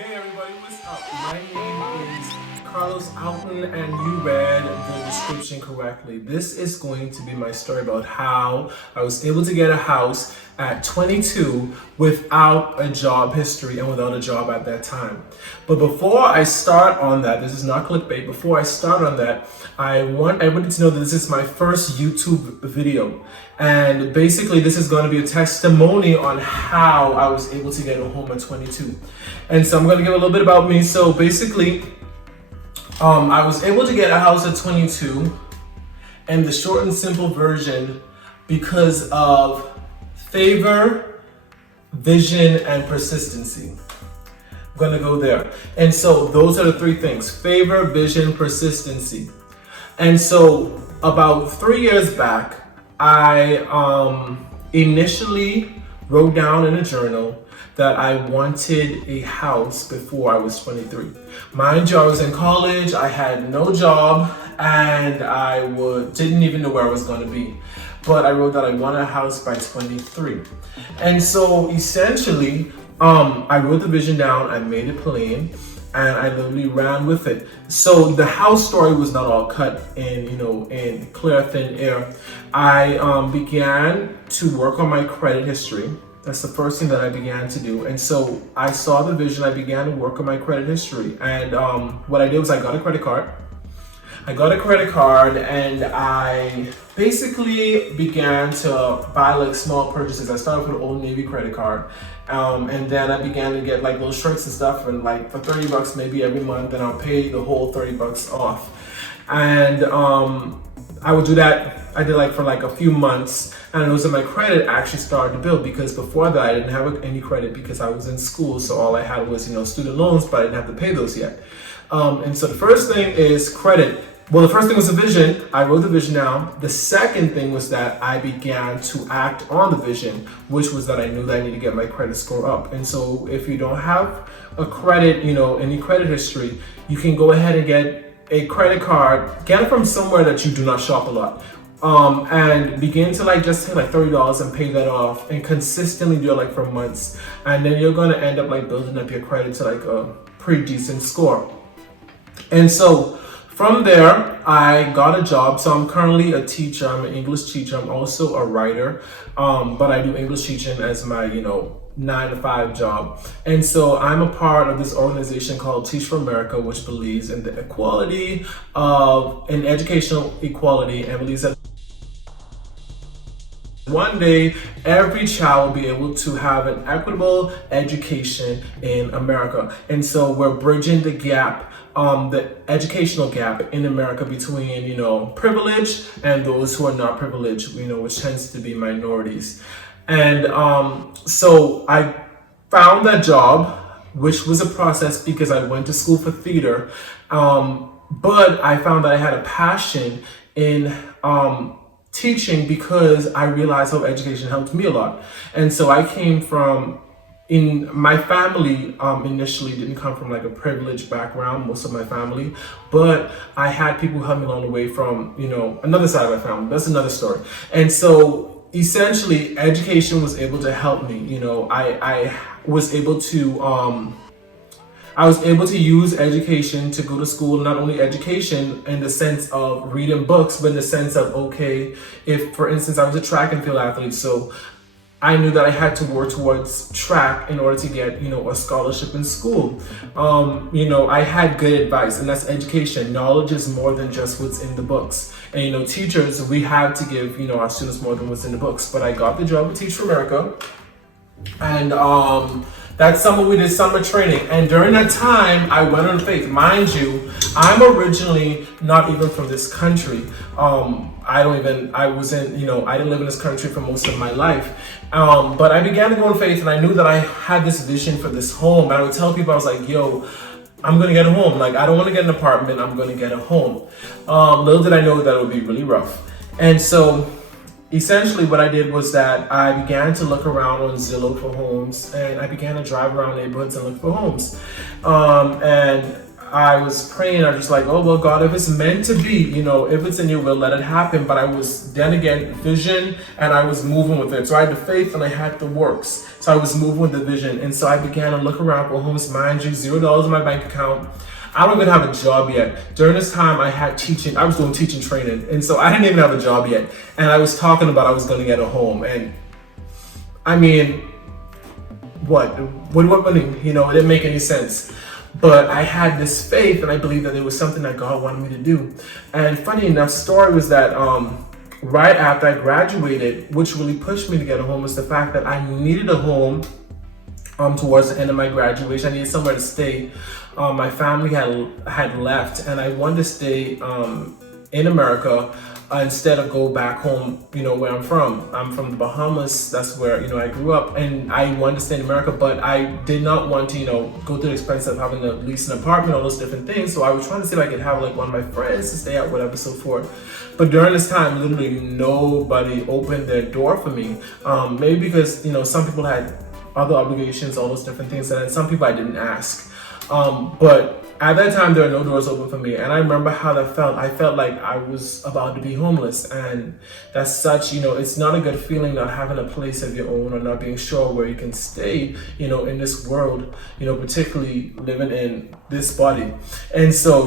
Hey everybody, what's up? My name is Carlos Alton and you read the description correctly. This is going to be my story about how I was able to get a house at 22 without a job history and without a job at that time. But before I start on that, this is not clickbait, before I start on that, I want everybody to know that this is my first YouTube video. And basically this is going to be a testimony on how I was able to get a home at 22. And so I'm going to give a little bit about me. So basically, I was able to get a house at 22, and the short and simple version, because of favor, vision, and persistency. I'm going to go there. And so those are the three things: favor, vision, persistency. And so about 3 years back, I initially wrote down in a journal that I wanted a house before I was 23. Mind you, I was in college, I had no job, and I didn't even know where I was going to be. But I wrote that I wanted a house by 23. And so essentially, I wrote the vision down, I made it plain, and I literally ran with it. So the house story was not all cut in, in clear, thin air. I began to work on my credit history. That's the first thing that I began to do. And so I saw the vision, I began to work on my credit history. And what I did was I got a credit card. And I basically began to buy like small purchases. I started with an Old Navy credit card. And then I began to get like little shirts and stuff, and like for $30 maybe every month, and I'll pay the whole $30 off. And I would do that. I did like for like a few months, and I noticed that my credit actually started to build, because before that I didn't have any credit because I was in school, so all I had was student loans, but I didn't have to pay those yet. And so the first thing is credit. Well, the first thing was the vision. I wrote the vision down. The second thing was that I began to act on the vision, which was that I knew that I need to get my credit score up. And so if you don't have a credit, any credit history, you can go ahead and get a credit card, get it from somewhere that you do not shop a lot. And begin to just take like $30 and pay that off, and consistently do it like for months. And then you're gonna end up like building up your credit to like a pretty decent score. And so from there, I got a job. So I'm currently a teacher. I'm an English teacher. I'm also a writer, but I do English teaching as my, 9-to-5 job. And so I'm a part of this organization called Teach for America, which believes in the equality in educational equality, and believes that one day every child will be able to have an equitable education in America. And so we're bridging the gap, the educational gap in America between, privilege and those who are not privileged, which tends to be minorities. And so I found that job, which was a process because I went to school for theater. But I found that I had a passion in teaching, because I realized how education helped me a lot. And so I came from, in my family, initially didn't come from like a privileged background, most of my family, but I had people help me along the way from, another side of my family. That's another story. And so essentially education was able to help me. I was able to use education to go to school, not only education in the sense of reading books, but in the sense of, okay, if for instance I was a track and field athlete, so I knew that I had to work towards track in order to get, a scholarship in school. I had good advice, and that's education. Knowledge is more than just what's in the books. And, teachers, we have to give, our students more than what's in the books. But I got the job with Teach for America, and that summer we did summer training. And during that time, I went on faith. Mind you, I'm originally not even from this country. I didn't live in this country for most of my life. But I began to go on faith, and I knew that I had this vision for this home. And I would tell people, I was like, yo, I'm going to get a home. Like, I don't want to get an apartment. I'm going to get a home. Little did I know that it would be really rough. And so essentially what I did was that I began to look around on Zillow for homes, and I began to drive around neighborhoods and look for homes. And I was praying. I was just like, oh, well, God, if it's meant to be, if it's in your will, let it happen. But I was, then again, vision, and I was moving with it. So I had the faith and I had the works. So I was moving with the vision. And so I began to look around for homes. Mind you, $0 in my bank account. I don't even have a job yet. During this time, I was doing teaching training. And so I didn't even have a job yet. And I was talking about I was going to get a home. And I mean, what money? It didn't make any sense. But I had this faith, and I believed that there was something that God wanted me to do. And funny enough, story was that right after I graduated, which really pushed me to get a home, was the fact that I needed a home towards the end of my graduation. I needed somewhere to stay. My family had left, and I wanted to stay in America instead of go back home, where I'm from. I'm from the Bahamas. That's where, I grew up, and I wanted to stay in America, but I did not want to, go through the expense of having to lease an apartment, all those different things. So I was trying to see if I could have like one of my friends to stay at, whatever, so forth. But during this time, literally nobody opened their door for me. Maybe because, some people had other obligations, all those different things, and some people I didn't ask. But at that time, there were no doors open for me. And I remember how that felt. I felt like I was about to be homeless. And that's such, it's not a good feeling not having a place of your own or not being sure where you can stay, in this world, particularly living in this body. And so,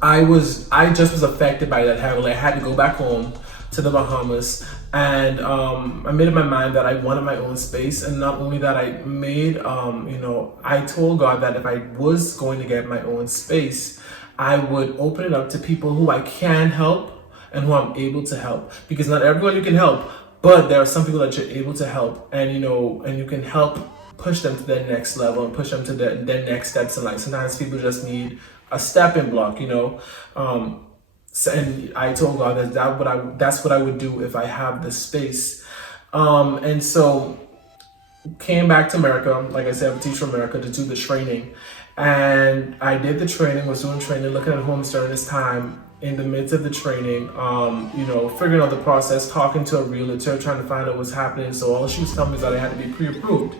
I just was affected by that heavily. I had to go back home to the Bahamas. And I made up my mind that I wanted my own space. And not only that, I made, I told God that if I was going to get my own space, I would open it up to people who I can help and who I'm able to help. Because not everyone you can help, but there are some people that you're able to help, and and you can help push them to their next level and push them to their next steps in life. Sometimes people just need a stepping block, and I told God that that's what I would do if I have the space. And so came back to America. Like I said, I teach for America to do the training. And I did the training, was doing training, looking at homes during this time. In the midst of the training, figuring out the process, talking to a realtor, trying to find out what's happening. So all she was telling me is that I had to be pre-approved.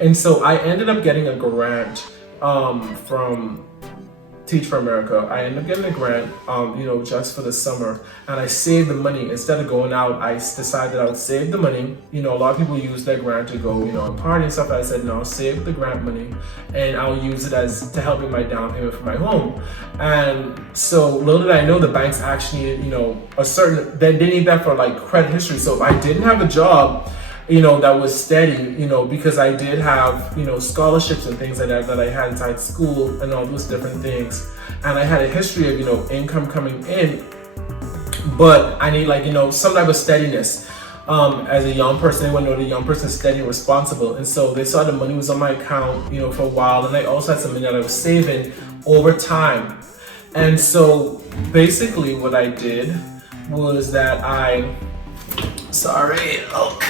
And so I ended up getting a grant from Teach for America. I ended up getting a grant, just for the summer, and I saved the money. Instead of going out, I decided I would save the money. A lot of people use their grant to go, and party and stuff. I said, no, save the grant money, and I'll use it to help me my down payment for my home. And so little did I know the banks actually needed, they need that for like credit history. So if I didn't have a job, that was steady, because I did have, scholarships and things like that I had inside school and all those different things. And I had a history of, income coming in, but I need some type of steadiness. As a young person, everyone know the young person is steady and responsible. And so they saw the money was on my account, for a while. And I also had some money that I was saving over time. And so basically what I did was that sorry about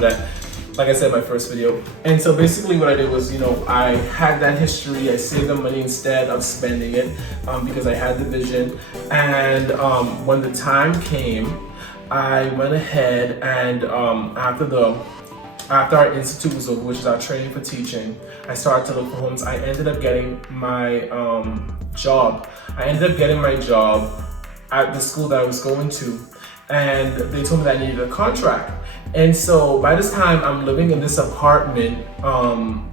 that. Like I said, my first video. And so basically what I did was, I had that history. I saved the money instead of spending it because I had the vision. And when the time came, I went ahead and after our institute was over, which is our training for teaching, I started to look for homes. I ended up getting my job. I ended up getting my job at the school that I was going to. And they told me that I needed a contract. And so by this time, I'm living in this apartment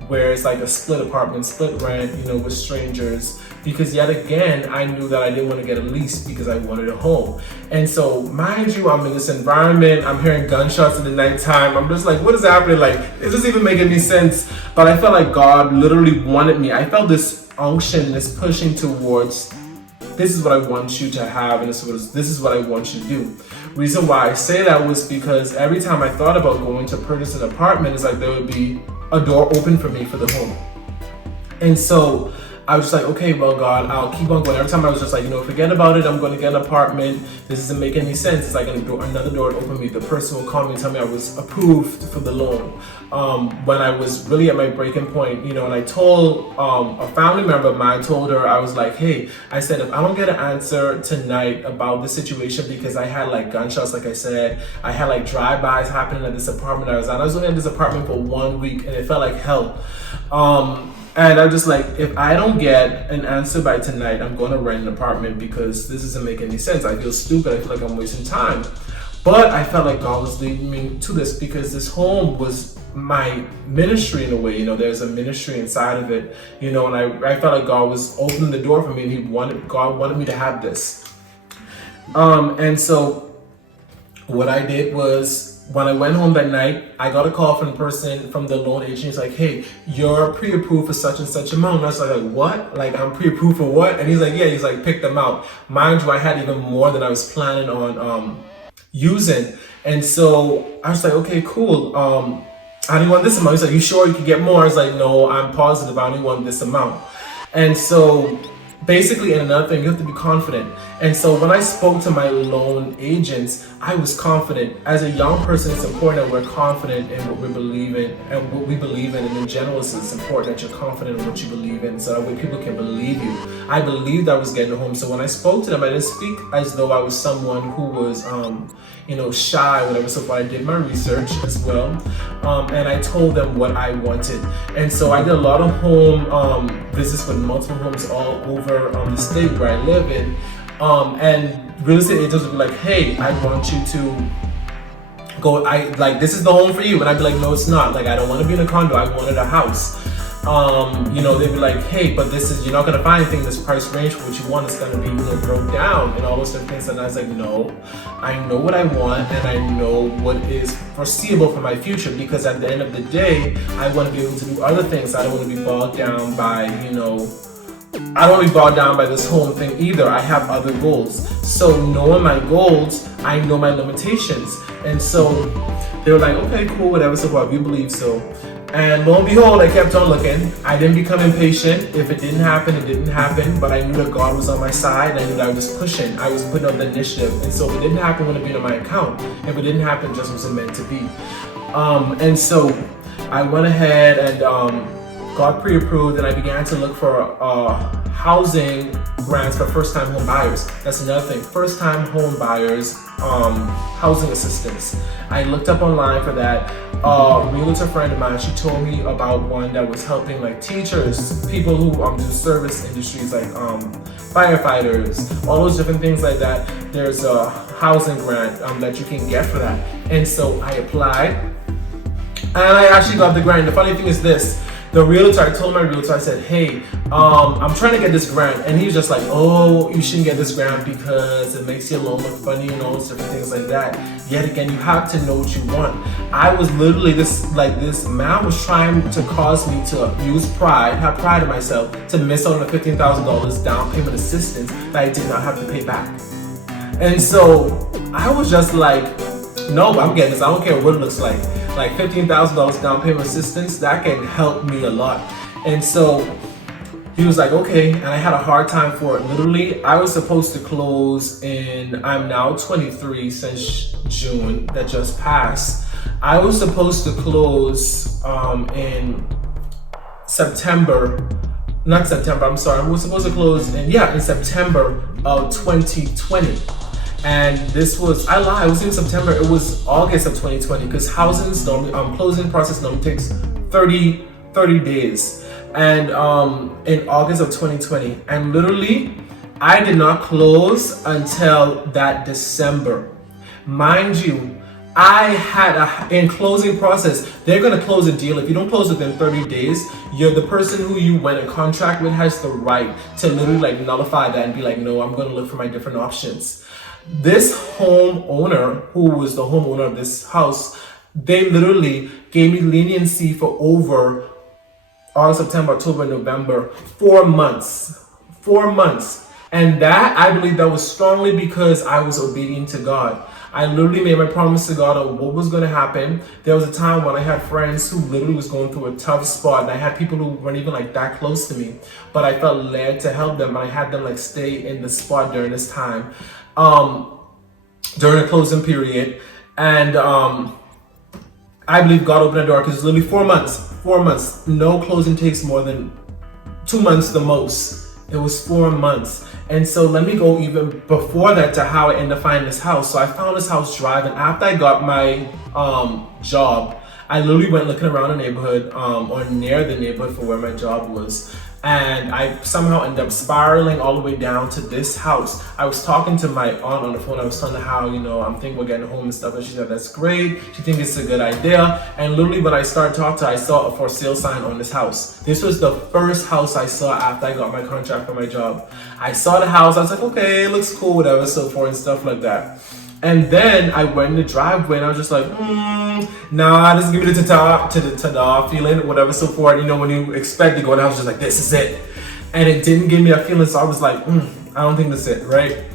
where it's like a split apartment, split rent, with strangers. Because yet again, I knew that I didn't want to get a lease because I wanted a home. And so, mind you, I'm in this environment, I'm hearing gunshots in the nighttime. I'm just like, what is happening? Like, is this even making any sense? But I felt like God literally wanted me. I felt this unction, this pushing towards, this is what I want you to have, and this is what I want you to do. Reason why I say that was because every time I thought about going to purchase an apartment, it's like there would be a door open for me for the home. And so I was just like, okay, well, God, I'll keep on going. Every time I was just like, forget about it. I'm going to get an apartment. This doesn't make any sense. It's like another door to open me. The person will call me and tell me I was approved for the loan. When I was really at my breaking point, and I told a family member of mine, I told her, I was like, hey, I said, if I don't get an answer tonight about the situation, because I had like gunshots, like I said, I had like drive-bys happening at this apartment I was at. I was only at this apartment for 1 week and it felt like hell. And I'm just like, if I don't get an answer by tonight, I'm going to rent an apartment because this doesn't make any sense. I feel stupid. I feel like I'm wasting time. But I felt like God was leading me to this because this home was my ministry in a way. There's a ministry inside of it, and I felt like God was opening the door for me, and God wanted me to have this. And so what I did was, when I went home that night, I got a call from the person from the loan agent. He's like, hey, you're pre-approved for such and such amount. And I was like, what? Like, I'm pre-approved for what? And he's like, yeah. He's like, pick them out. Mind you, I had even more than I was planning on using. And so I was like, okay, cool. I didn't want this amount. He's like, you sure you can get more? I was like, no, I'm positive I only want this amount. And so basically, and another thing, you have to be confident. And so when I spoke to my loan agents, I was confident. As a young person, it's important that we're confident in what we believe in, and in general, it's important that you're confident in what you believe in, so that way people can believe you. I believed I was getting home. So when I spoke to them, I didn't speak as though I was someone who was, shy, whatever. So I did my research as well. And I told them what I wanted. And so I did a lot of home visits with multiple homes all over the state where I live in. And real estate agents would be like, hey, I want you to go, this is the home for you. And I'd be like, no, it's not. Like, I don't want to be in a condo. I wanted a house. They'd be like, hey, but you're not going to find anything in this price range for what you want. It's going to be, broke down and all those different things. And I was like, no, I know what I want and I know what is foreseeable for my future, because at the end of the day, I want to be able to do other things. I don't want to be bogged down by, I don't want to be bogged down by this whole thing either. I have other goals. So knowing my goals, I know my limitations. And so they were like, okay, cool, whatever, so what, you believe so. And lo and behold, I kept on looking. I didn't become impatient. If it didn't happen, it didn't happen. But I knew that God was on my side. And I knew that I was pushing. I was putting up the initiative. And so if it didn't happen, it wouldn't be in my account. If it didn't happen, it just wasn't meant to be. And so I went ahead and got pre-approved, and I began to look for housing grants for first-time home buyers. That's another thing. First-time home buyers, housing assistance. I looked up online for that. A realtor friend of mine, she told me about one that was helping like teachers, people who do service industries like firefighters, all those different things like that. There's a housing grant that you can get for that. And so I applied, and I actually got the grant. The funny thing is this. The realtor, I told my realtor, I said, hey, I'm trying to get this grant. And he was just like, oh, you shouldn't get this grant because it makes your loan look funny and all those different things like that. Yet again, you have to know what you want. I was literally this man was trying to cause me to use pride, have pride in myself, to miss out on the $15,000 down payment assistance that I did not have to pay back. And so I was just like, no, I'm getting this. I don't care what it looks like. Like $15,000 down payment assistance, that can help me a lot. And so he was like, okay, and I had a hard time for it. Literally, I was supposed to close I'm now 23 since June that just passed. I was supposed to close in September. Not September, I'm sorry. I was supposed to close in September of 2020. And this was, I lied, it was in September, it was August of 2020, because housing's normally, closing process normally takes 30 days. And in August of 2020, and literally, I did not close until that December. Mind you, I had in closing process, they're gonna close a deal. If you don't close within 30 days, the person who you went in contract with has the right to literally nullify that and be like, no, I'm gonna look for my different options. This homeowner, who was the homeowner of this house, they literally gave me leniency for over August, September, October, November, 4 months. 4 months. And that, I believe that was strongly because I was obedient to God. I literally made my promise to God of what was going to happen. There was a time when I had friends who literally was going through a tough spot, and I had people who weren't even like that close to me, but I felt led to help them, and I had them like stay in the spot during this time, during the closing period. And I believe God opened the door because it's literally 4 months. 4 months. No closing takes more than 2 months the most. It was 4 months. And so let me go even before that to how I ended up finding this house. So I found this house driving. After I got my job, I literally went looking around the neighborhood, or near the neighborhood for where my job was. And I somehow ended up spiraling all the way down to this house. I was talking to my aunt on the phone. I was telling her how, I'm thinking we're getting home and stuff. And she said, that's great. She thinks it's a good idea. And literally when I started talking to her, I saw a for sale sign on this house. This was the first house I saw after I got my contract for my job. I saw the house. I was like, okay, it looks cool, whatever, so forth and stuff like that. And then I went in the driveway and I was just like, nah, this give me the ta-da feeling, whatever, so forth. When you expect to go, and I was just like, this is it. And it didn't give me that feeling, so I was like, I don't think this is it, right?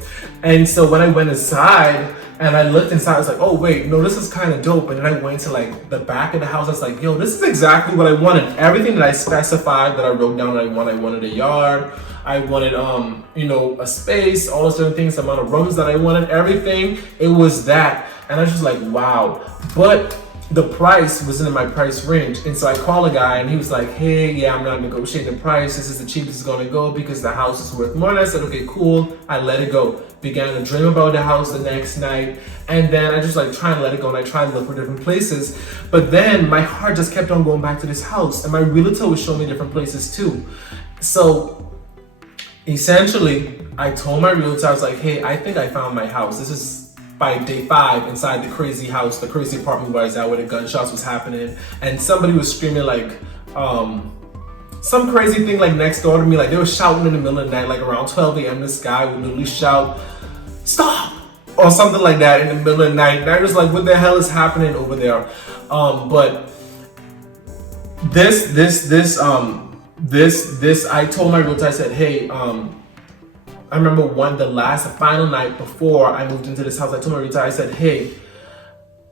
And so when I went inside and I looked inside, I was like, oh wait, no, this is kind of dope. And then I went to like the back of the house. I was like, yo, this is exactly what I wanted. Everything that I specified, that I wrote down that I wanted. I wanted a yard. I wanted, a space, all those different things, the amount of rooms that I wanted, everything. It was that. And I was just like, wow. But the price wasn't in my price range. And so I called a guy and he was like, hey, yeah, I'm not negotiating the price. This is the cheapest it's going to go because the house is worth more. And I said, okay, cool. I let it go. Began to dream about the house the next night. And then I just like trying to let it go, and I tried to look for different places. But then my heart just kept on going back to this house. And my realtor was showing me different places too. So essentially, I told my realtor, I was like, hey, I think I found my house. This is by day 5 inside the crazy house, the crazy apartment where I was at, where the gunshots was happening. And somebody was screaming like, some crazy thing like next door to me. Like they were shouting in the middle of the night, like around 12 a.m. This guy would literally shout, stop! Or something like that in the middle of the night. And I was like, what the hell is happening over there? But I told my realtor, I said, hey, I remember the final night before I moved into this house, I told my realtor, I said, hey,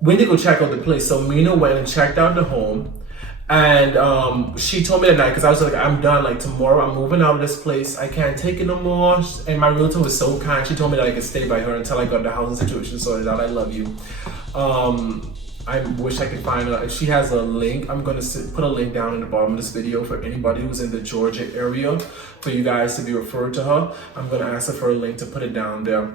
we need to go check out the place. So Mina went and checked out the home. And she told me that night, because I was like, I'm done. Like tomorrow I'm moving out of this place. I can't take it no more. And my realtor was so kind. She told me that I could stay by her until I got the housing situation sorted out. I love you. I wish I could find her. If she has a link, I'm going to put a link down in the bottom of this video for anybody who's in the Georgia area for you guys to be referred to her. I'm going to ask her for a link to put it down there.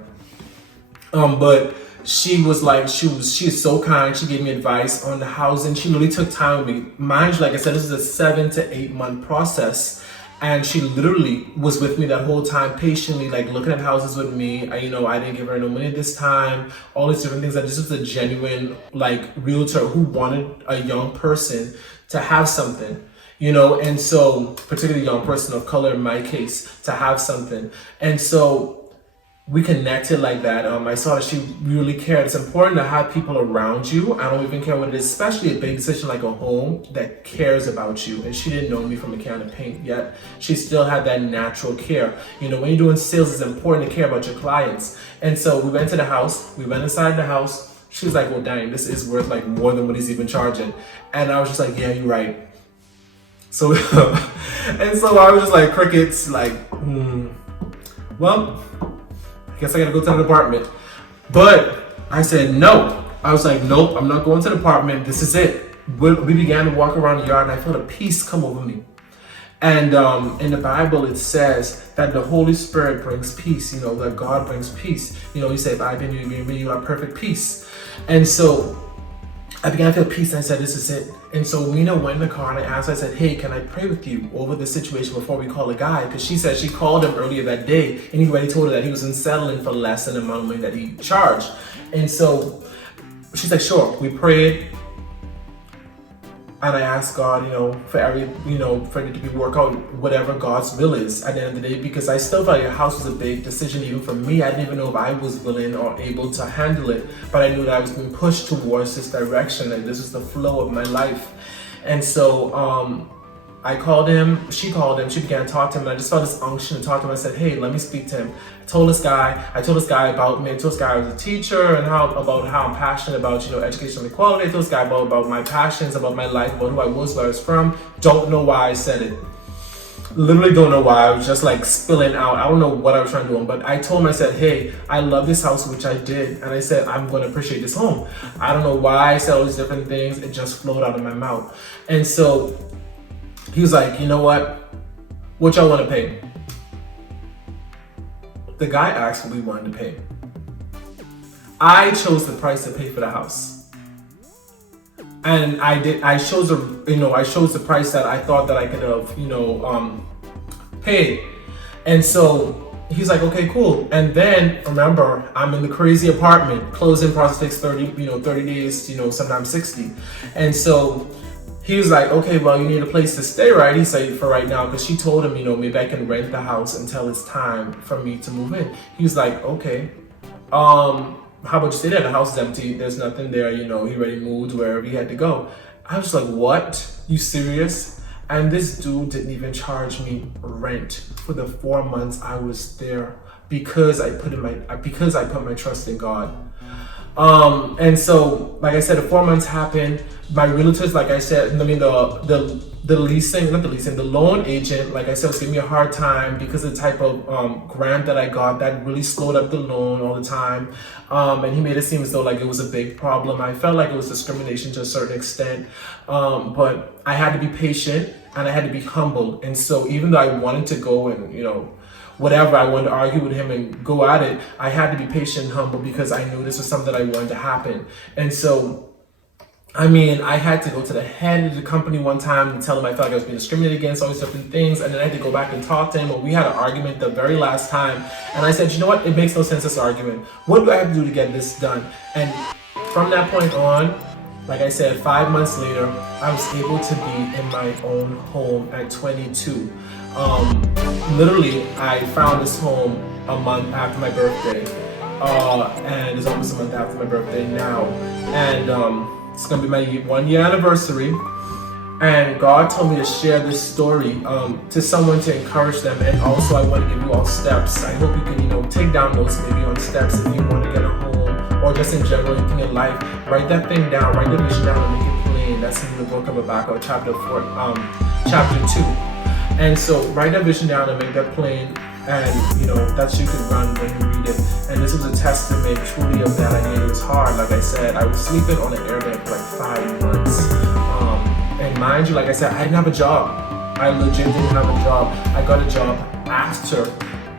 But she was like, she is so kind. She gave me advice on the housing. She really took time with me. Mind you, like I said, this is a 7 to 8 month process. And she literally was with me that whole time, patiently, like looking at houses with me. I didn't give her no money this time, all these different things. That this was a genuine like realtor who wanted a young person to have something, and so particularly a young person of color in my case to have something. And so we connected like that. I saw that she really cared. It's important to have people around you. I don't even care what it is, especially a big decision like a home, that cares about you. And she didn't know me from a can of paint yet. She still had that natural care. When you're doing sales, it's important to care about your clients. And so we went to the house. We went inside the house. She was like, well, dang, this is worth like more than what he's even charging. And I was just like, yeah, you're right. So, and so I was just like crickets, like, well, I guess I gotta go to the apartment. But I said no. I was like, nope, I'm not going to the apartment. This is it. We began to walk around the yard and I felt a peace come over me. And in the Bible, it says that the Holy Spirit brings peace, that God brings peace. He said, if I've been you have perfect peace. And so I began to feel peace, and I said, this is it. And so Mina went in the car and I asked her, I said, hey, can I pray with you over this situation before we call a guy? Because she said she called him earlier that day and he already told her that he was settling for less than the amount of money that he charged. And so she's like, sure. We prayed. And I asked God, for for it to be work out whatever God's will is at the end of the day, because I still felt like a house was a big decision even for me. I didn't even know if I was willing or able to handle it, but I knew that I was being pushed towards this direction, and this is the flow of my life. And so I called him, she called him, she began to talk to him, and I just felt this unction to talk to him. I said, hey, let me speak to him. I told this guy about me. I told this guy I was a teacher and how I'm passionate about, educational equality. I told this guy about my passions, about my life, about who I was, where I was from. Don't know why I said it. Literally don't know why. I was just like spilling out. I don't know what I was trying to do, but I told him, I said, hey, I love this house, which I did. And I said, I'm going to appreciate this home. I don't know why I said all these different things. It just flowed out of my mouth. And so he was like, you know what y'all want to pay? The guy asked what we wanted to pay. I chose the price to pay for the house. And I chose the price that I thought that I could have, paid. And so he's like, okay, cool. And then remember, I'm in the crazy apartment. Closing process takes 30 days, sometimes 60. And so he was like, okay, well, you need a place to stay, right? He said, for right now, because she told him, maybe I can rent the house until it's time for me to move in. He was like, okay, how about you stay there? The house is empty. There's nothing there. He already moved wherever he had to go. I was like, what? You serious? And this dude didn't even charge me rent for the 4 months I was there because I put my trust in God. And so, like I said, the 4 months happened. My realtors, like I said, the loan agent, like I said, was giving me a hard time because of the type of grant that I got that really slowed up the loan all the time. And he made it seem as though like it was a big problem. I felt like it was discrimination to a certain extent. But I had to be patient and I had to be humble. And so even though I wanted to go and, whatever, I wanted to argue with him and go at it, I had to be patient and humble because I knew this was something that I wanted to happen. And so, I had to go to the head of the company one time and tell him I felt like I was being discriminated against, all these different things. And then I had to go back and talk to him. And we had an argument the very last time. And I said, you know what? It makes no sense, this argument. What do I have to do to get this done? And from that point on, like I said, 5 months later, I was able to be in my own home at 22. Literally, I found this home a month after my birthday. And it's almost a month after my birthday now. And it's gonna be my 1 year anniversary. And God told me to share this story to someone to encourage them. And also, I want to give you all steps. I hope you can, take down notes maybe on steps if you want to get a home or just in general anything in life. Write that thing down. Write the vision down and make it plain. That's in the book of Habakkuk, chapter 2. And so write that vision down and make that plain. And that you can run when you read it. And this was a testament truly of that. I mean, it was hard. Like I said, I was sleeping on an airbed for like 5 months. And mind you, like I said, I didn't have a job. I legit didn't have a job. I got a job after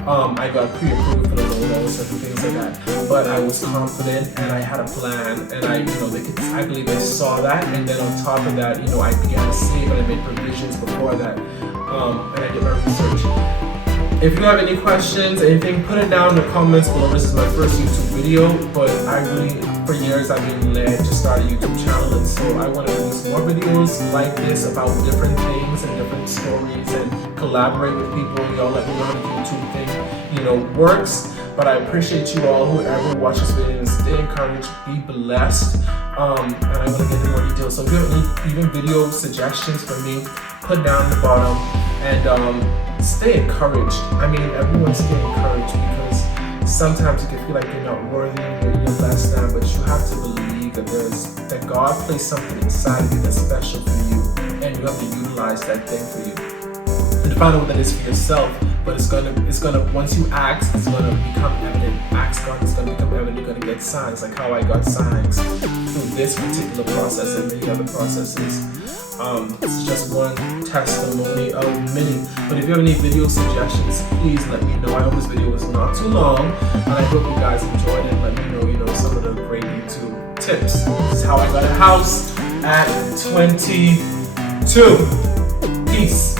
I got pre-approved for the loan, all those different things like that. But I was confident and I had a plan, and I believe they saw that. And then on top of that, I began to save and I made provisions before that. And I did my research. If you have any questions, anything, put it down in the comments below. This is my first YouTube video, but for years I've been led to start a YouTube channel, and so I want to release more videos like this about different things and different stories and collaborate with people. Y'all let me know how the YouTube thing, works. But I appreciate you all, whoever watches this video, and stay encouraged, be blessed. And I want to get into more details. So if you have any even video suggestions for me, put down in the bottom. And stay encouraged. Everyone stay encouraged, because sometimes you can feel like you're not worthy, or you're less than, but you have to believe that God placed something inside of you that's special for you, and you have to utilize that thing for you. And to find out what that is for yourself, but it's gonna once you ask, it's gonna become evident. Ask God, it's gonna become evident. You're gonna get signs, like how I got signs through this particular process and many other processes. This is just one testimony of many. But if you have any video suggestions, please let me know. I hope this video was not too long, and I hope you guys enjoyed it. Let me know, some of the great YouTube tips. This is how I got a house at 22. Peace.